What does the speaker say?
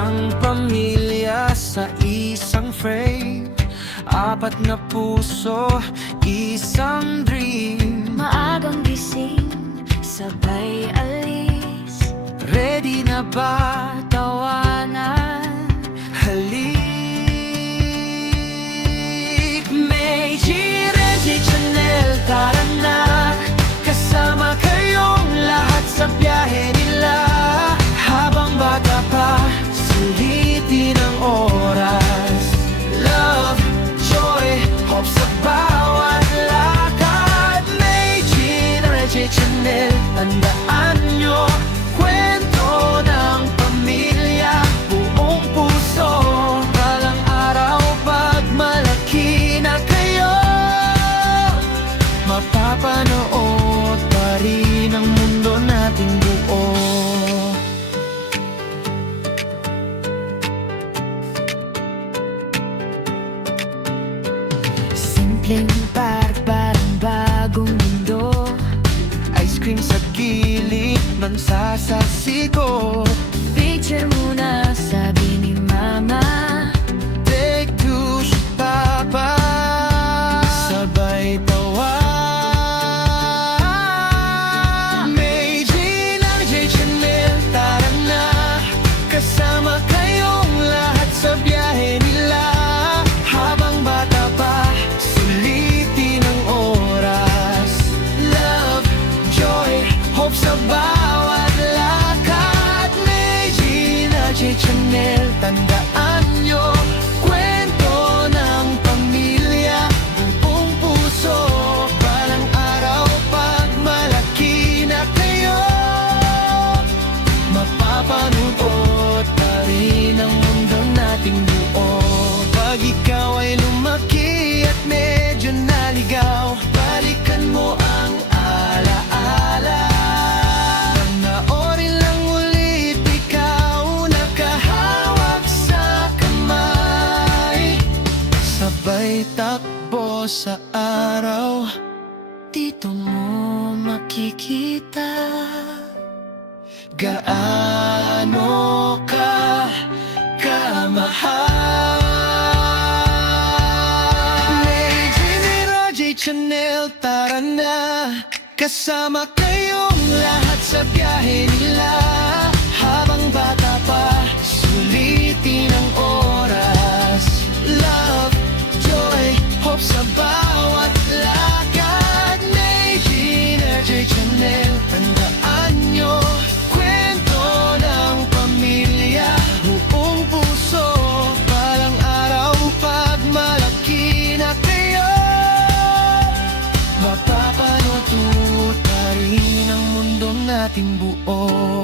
Isang pamilya sa isang frame, apat na puso, isang dream. Maagang gising, sabay alis. Ready na ba tawanan? Halik, Meiji, Reggie, Chanel, tara na. Kasama kayong lahat sa biyahe nila. Habang bata pa, sulitin ang oras. Love, joy, hope sa bawat lakad. Meiji, Reggie, Chanel, tandaan nyo, kwento ng pamilya, buong puso. Balang araw pag malaki na kayo, mapapanood pa rin ang mundo nating buo. Simpleng parang bagong mundo. Ice cream sa gilid, mansasasigo. Picture muna, sabi ni mama. Take two, si Papa. Sabay tawa. Meiji, Reggie, Chanel, tara na. Kasama kayong lahat sa biyahe nila. Habang bata pa, sulitin ang oras. Love, joy, hope sa bawat lakad. Meiji, Reggie, Chanel, tandaan nyo, kwento ng pamilya, buong puso. Balang araw pag malaki na kayo, mapapanood pa rin ang mundo nating buo. Pag ikaw ay lumaki at medyo naligaw, balikan mo ang alaala. Panoorin lang ulit, ikaw nakahawak sa kamay. Sabay takbo sa araw, dito mo makikita gaano ka kamahal. Meiji, Reggie, Chanel, tara na. Kasama kayong lahat sa biyahe nila. Habang bata pa, sulitin ang oras. Love, joy, hope sa bawat lakad. Meiji, Reggie, Chanel, tandaan nyo, kwento ng pamilya, buong puso. Balang araw pag malaki na kayo, mapapanood pa rin ang mundo nating buo.